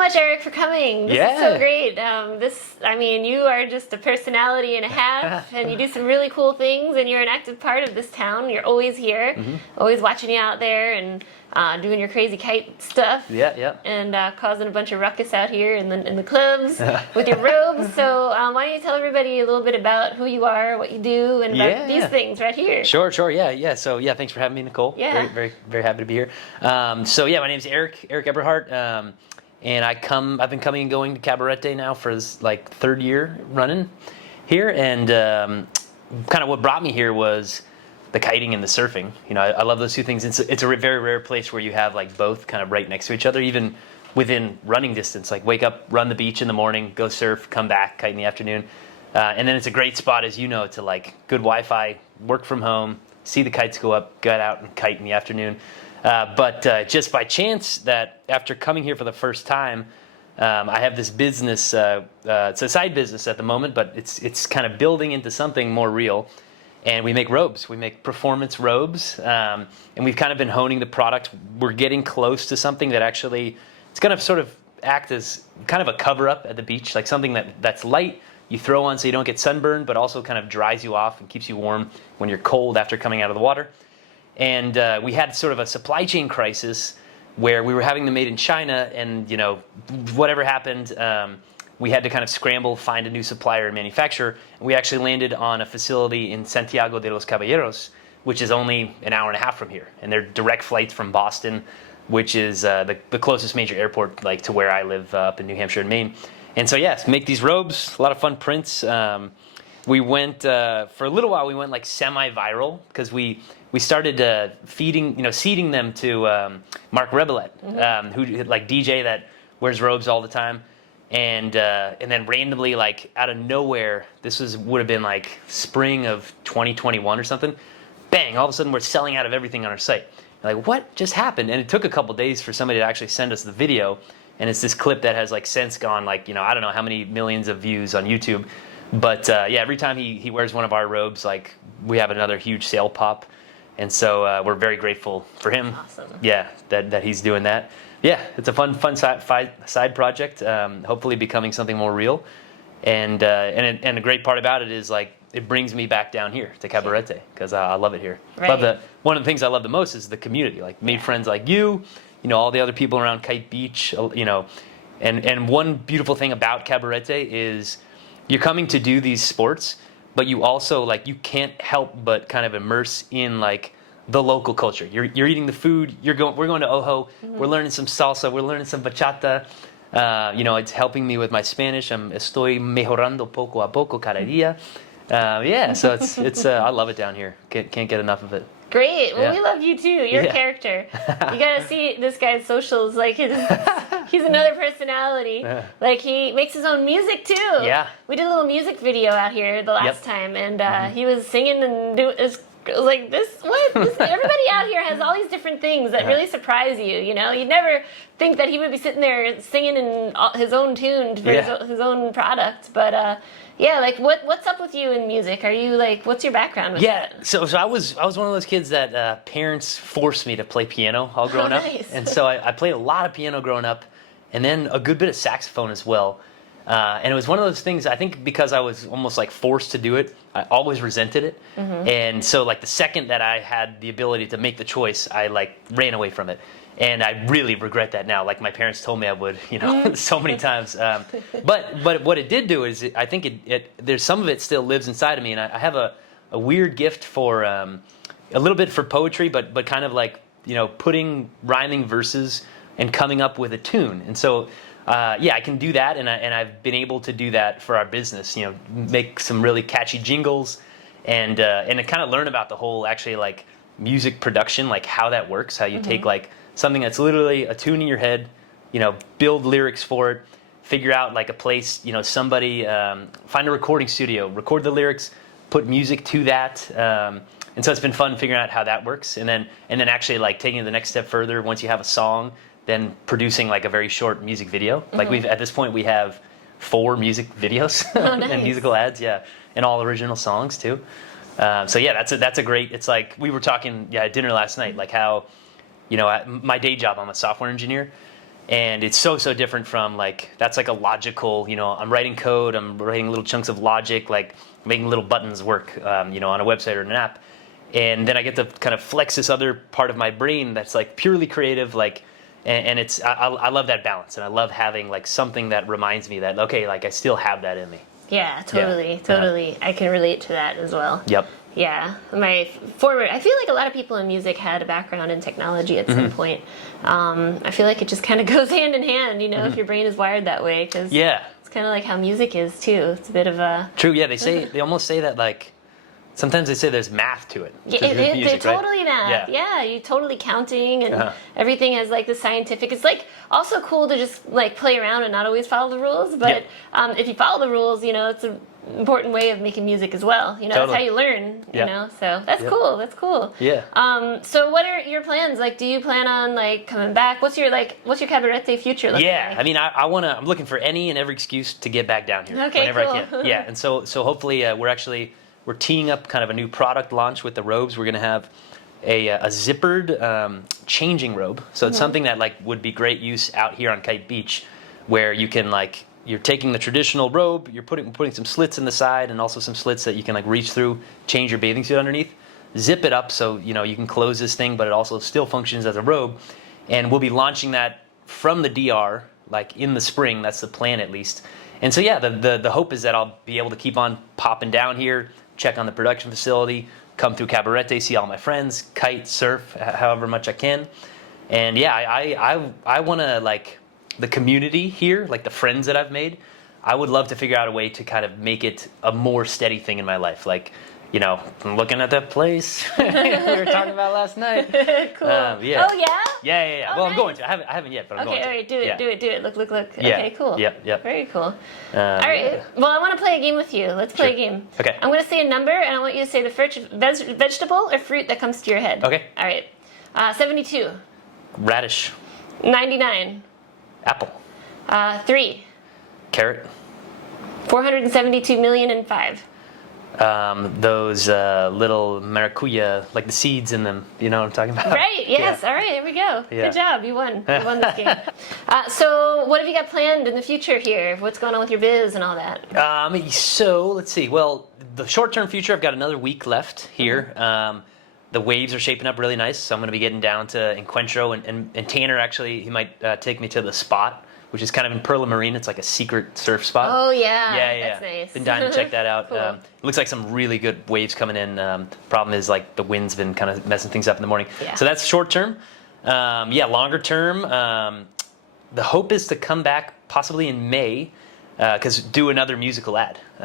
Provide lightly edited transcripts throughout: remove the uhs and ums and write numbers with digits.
much, Eric, for coming. This is so great. You are just a personality and a half, and you do some really cool things, and you're an active part of this town. You're always here, always watching you out there, and doing your crazy kite stuff. And causing a bunch of ruckus out here in the clubs with your robes. So why don't you tell everybody a little bit about who you are, what you do, and about these things right here. Sure. Yeah. So thanks for having me, Nicole. Yeah. Very, very happy to be here. My name is Eric Eberhardt. And I've been coming and going to Cabarete now for this like third year running here, and kind of what brought me here was the kiting and the surfing. You know, I love those two things. It's a very rare place where you have like both kind of right next to each other, even within running distance. Like wake up, run the beach in the morning, go surf, come back, kite in the afternoon, and then it's a great spot, as you know, to like good Wi-Fi, work from home, see the kites go up, get out and kite in the afternoon. But just by chance that after coming here for the first time, I have this business. It's a side business at the moment, but it's kind of building into something more real. And we make robes. We make performance robes, and we've kind of been honing the product. We're getting close to something that actually it's going to sort of act as kind of a cover-up at the beach, like something that's light. You throw on so you don't get sunburned, but also kind of dries you off and keeps you warm when you're cold after coming out of the water. And we had sort of a supply chain crisis where we were having them made in China, and whatever happened, we had to kind of scramble, find a new supplier and manufacturer. And we actually landed on a facility in Santiago de los Caballeros, which is only an hour and a half from here. And they're direct flights from Boston, which is the closest major airport like to where I live up in New Hampshire and Maine. And so make these robes, a lot of fun prints. We went for a little while. We went like semi-viral because we started seeding them to Mark Rebelet, who like DJ that wears robes all the time, and then randomly, like out of nowhere, would have been like spring of 2021 or something. Bang! All of a sudden, we're selling out of everything on our site. Like, what just happened? And it took a couple days for somebody to actually send us the video, and it's this clip that has like since gone like I don't know how many millions of views on YouTube. But every time he wears one of our robes, like we have another huge sale pop. And so we're very grateful for him. Awesome. Yeah, that he's doing that. Yeah, it's a fun side project. Hopefully becoming something more real. And the great part about it is like it brings me back down here to Cabarete because I love it here. Right. One of the things I love the most is the community. Like made friends like you, all the other people around Kite Beach. And one beautiful thing about Cabarete is you're coming to do these sports, but you also you can't help but kind of immerse in like the local culture. You're eating the food. We're going to Ojo. We're learning some salsa. We're learning some bachata. It's helping me with my Spanish. Estoy mejorando poco a poco cada día. So it's I love it down here. Can't get enough of it. Great. Well, we love you too. You're a character. You gotta see this guy's socials. Like he's another personality. Like he makes his own music too. Yeah. We did a little music video out here the last time, and he was singing and it was like this. What? Everybody out here has all these different things that really surprise you. You'd never think that he would be sitting there singing in his own tune for his own product, but. What's up with you in music? Are you what's your background with that? So I was one of those kids that parents forced me to play piano all growing up, and so I played a lot of piano growing up, and then a good bit of saxophone as well. And it was one of those things, I think because I was almost like forced to do it, I always resented it. And so the second that I had the ability to make the choice, I ran away from it. And I really regret that now. Like my parents told me I would, so many times. But what it did do is I think there's some of it still lives inside of me. And I have a weird gift for a little bit for poetry, but kind of putting rhyming verses and coming up with a tune. And so, I can do that. And I've been able to do that for our business, make some really catchy jingles and kind of learn about the whole actually music production, how that works, how you take something that's literally a tune in your head, build lyrics for it, figure out a place, somebody, find a recording studio, record the lyrics, put music to that. And so it's been fun figuring out how that works. And then actually taking it the next step further, once you have a song, then producing a very short music video. At this point we have 4 music videos and musical ads, and all original songs too. That's a great, it's we were talking at dinner last night, how, my day job, I'm a software engineer, And it's so different from like, that's like a logical, I'm writing code, I'm writing little chunks of logic, like making little buttons work, on a website or an app. And then I get to kind of flex this other part of my brain that's like purely creative, like, and it's, I love that balance. And I love having like something that reminds me that, okay, like I still have that in me. Yeah, totally. I can relate to that as well. Yep. Yeah, I feel like a lot of people in music had a background in technology at some point. I feel like it just kind of goes hand in hand, if your brain is wired that way, because it's kind of like how music is too. It's a bit of a... True, yeah, they almost say that like, sometimes they say there's math to it. Yeah, they're totally math. Yeah, you're totally counting, and everything has like the scientific. It's like also cool to just like play around and not always follow the rules. But if you follow the rules, it's an important way of making music as well. That's how you learn. So that's cool. That's cool. Yeah. So what are your plans? Like, do you plan on like coming back? What's your Cabarete future looking like? I mean, I'm looking for any and every excuse to get back down here whenever I can. Yeah, and so hopefully we're teeing up kind of a new product launch with the robes. We're going to have a zippered changing robe. So it's something that like would be great use out here on Kite Beach, where you can like, you're taking the traditional robe, you're putting some slits in the side and also some slits that you can like reach through, change your bathing suit underneath, zip it up so you can close this thing, but it also still functions as a robe. And we'll be launching that from the DR like in the spring. That's the plan at least. And so the hope is that I'll be able to keep on popping down here, check on the production facility, come through Cabarete, see all my friends, kite, surf, however much I can. And I want to like the community here, like the friends that I've made, I would love to figure out a way to kind of make it a more steady thing in my life. Like, I'm looking at that place we were talking about last night. Cool. Yeah. Oh, yeah? Yeah. Oh, well, nice. I'm going to. I haven't yet, but I'm going to. Okay, all right, do it. Look. Yeah. Okay, cool. Yep. Very cool. All right. Well, I want to play a game with you. Let's play a game. Okay. I'm going to say a number, and I want you to say the first vegetable or fruit that comes to your head. Okay. All right. 72. Radish. 99. Apple. 3. Carrot. 472,000,005. Those little maracuya, like the seeds in them. You know what I'm talking about? Right, yes. All right, here we go. Yeah. Good job. You won. You won this game. So what have you got planned in the future here? What's going on with your biz and all that? So let's see. Well, the short-term future, I've got another week left here. The waves are shaping up really nice, so I'm going to be getting down to Encuentro, and Tanner actually, he might take me to the spot, which is kind of in Perla Marina. It's like a secret surf spot. Oh, yeah. Yeah. That's nice. Been dying to check that out. Cool. It looks like some really good waves coming in. Problem is like the wind's been kind of messing things up in the morning. Yeah. So that's short term. Longer term, the hope is to come back possibly in May, because do another musical ad. We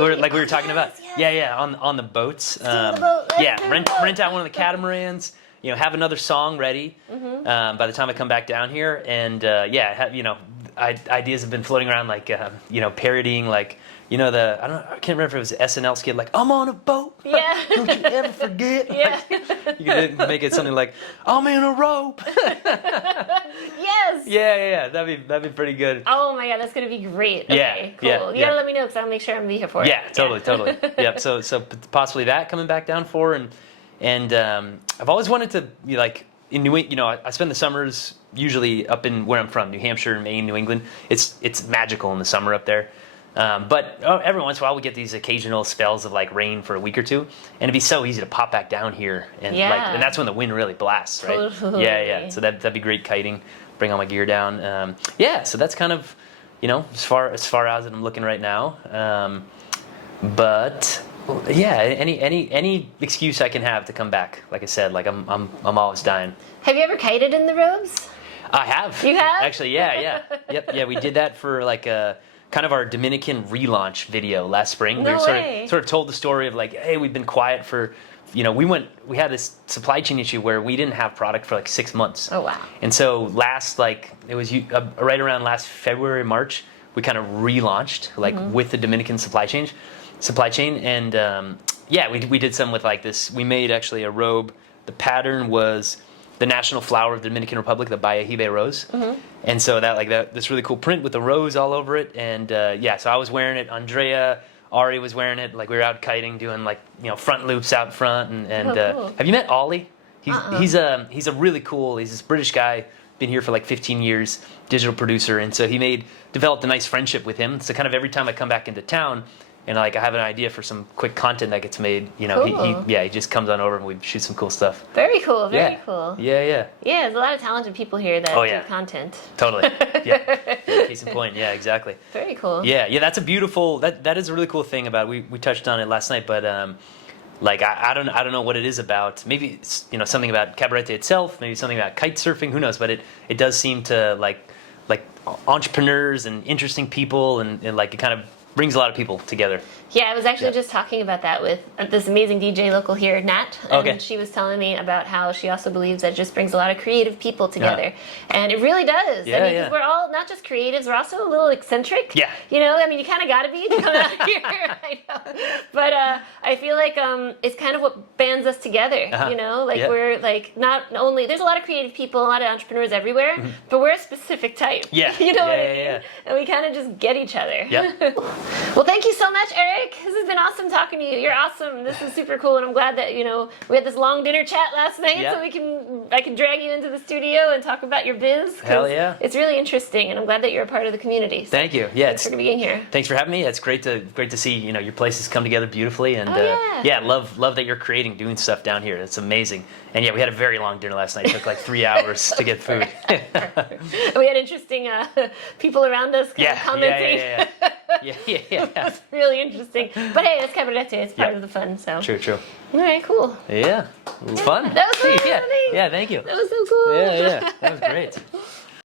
were talking about. Yes. Yeah, on the boats. The boat. Rent out one of the catamarans. Have another song ready by the time I come back down here, and ideas have been floating around, like parodying, like I can't remember if it was SNL skit, like I'm on a boat. Yeah. Don't you ever forget. Yeah. Like, you could make it something like I'm in a rope. Yes. Yeah. That'd be pretty good. Oh my god, that's gonna be great. Okay, Yeah, cool. yeah, You gotta let me know because I'll make sure I'm gonna be here for it. Yeah, totally. Yeah. So possibly that coming back down for, and I've always wanted to be like in New England. I spend the summers usually up in where I'm from, New Hampshire, Maine, New England. It's magical in the summer up there. But every once in a while we get these occasional spells of like rain for a week or two, and it'd be so easy to pop back down here, and and that's when the wind really blasts, right? Totally. Yeah. So that'd be great kiting. Bring all my gear down. So that's kind of as far as I'm looking right now. But yeah, any excuse I can have to come back. Like I said, like I'm always dying. Have you ever kited in the robes? I have. You have? Actually, yeah. Yep. Yeah, we did that for like a kind of our Dominican relaunch video last spring. No we way. sort of told the story of like, hey, we've been quiet for, we had this supply chain issue where we didn't have product for like 6 months. Oh wow. And so it was right around last February, March, we kind of relaunched with the Dominican supply chain, and we did some with like this. We made actually a robe. The pattern was the national flower of the Dominican Republic, the Bayahibe rose. And so this really cool print with the rose all over it. And so I was wearing it. Andrea, Ari was wearing it. Like we were out kiting, doing like front loops out front. And cool. Have you met Ollie? He's a really cool. He's this British guy, been here for like 15 years, digital producer, and so he developed a nice friendship with him. So kind of every time I come back into town, and like I have an idea for some quick content that gets made, you know, Cool. he just comes on over and we shoot some cool stuff. Very cool. Very cool. Yeah. Yeah, there's a lot of talented people here that do content. Totally. Yeah. Case in point. Yeah, exactly. Very cool. Yeah. That's a beautiful. That is a really cool thing about. We touched on it last night, but like I don't know what it is about. Maybe it's, you know, something about Cabarete itself. Maybe something about kite surfing. Who knows? But it does seem to like entrepreneurs and interesting people and like it kind of brings a lot of people together. Yeah, I was actually just talking about that with this amazing DJ local here, Nat, and she was telling me about how she also believes that it just brings a lot of creative people together, and it really does. Yeah, I mean, 'cause we're all not just creatives, we're also a little eccentric. Yeah. You know, I mean, you kind of got to be to come out here. I know, but I feel like it's kind of what bands us together. You know, like we're like not only there's a lot of creative people, a lot of entrepreneurs everywhere, but we're a specific type. Yeah. You know what I mean? Yeah. And we kind of just get each other. Yeah. Well, thank you so much, Eric. This has been awesome talking to you. You're awesome. This is super cool, and I'm glad that, you know, we had this long dinner chat last night, so I can drag you into the studio and talk about your biz. Hell yeah. It's really interesting, and I'm glad that you're a part of the community. So Thank you. Yeah, thanks for being here. Thanks for having me. It's great to see, you know, your places come together beautifully, and love that you're doing stuff down here. It's amazing. And yeah, we had a very long dinner last night. It took like 3 hours to get food. We had interesting people around us kind of commenting. Yeah. That's really interesting. But hey, it's Cabarete. It's part of the fun. So True. All right, cool. Yeah, it was fun. That was fun. Yeah, thank you. That was so cool. Yeah, that was great.